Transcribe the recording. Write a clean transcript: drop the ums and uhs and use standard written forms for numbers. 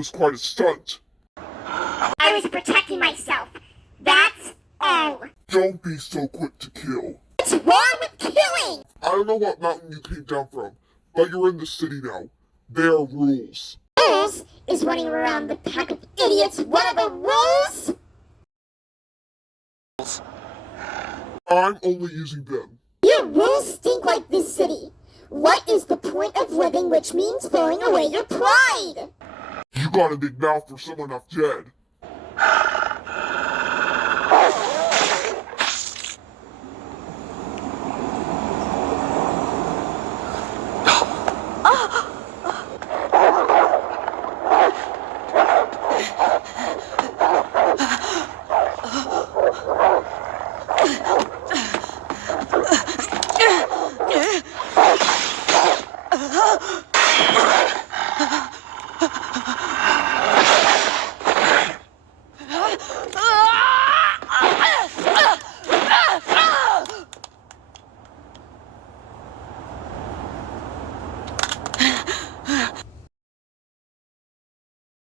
was quite a stunt. I was protecting myself. That's all. Don't be so quick to kill. What's wrong with killing? I don't know what mountain you came down from, but you're in the city now. There are rules. Rules? Is running around the pack of idiots one of the rules? I'm only using them. Your rules stink like this city. What is the point of living, which means throwing away your pride? You got a big mouth for someone not dead.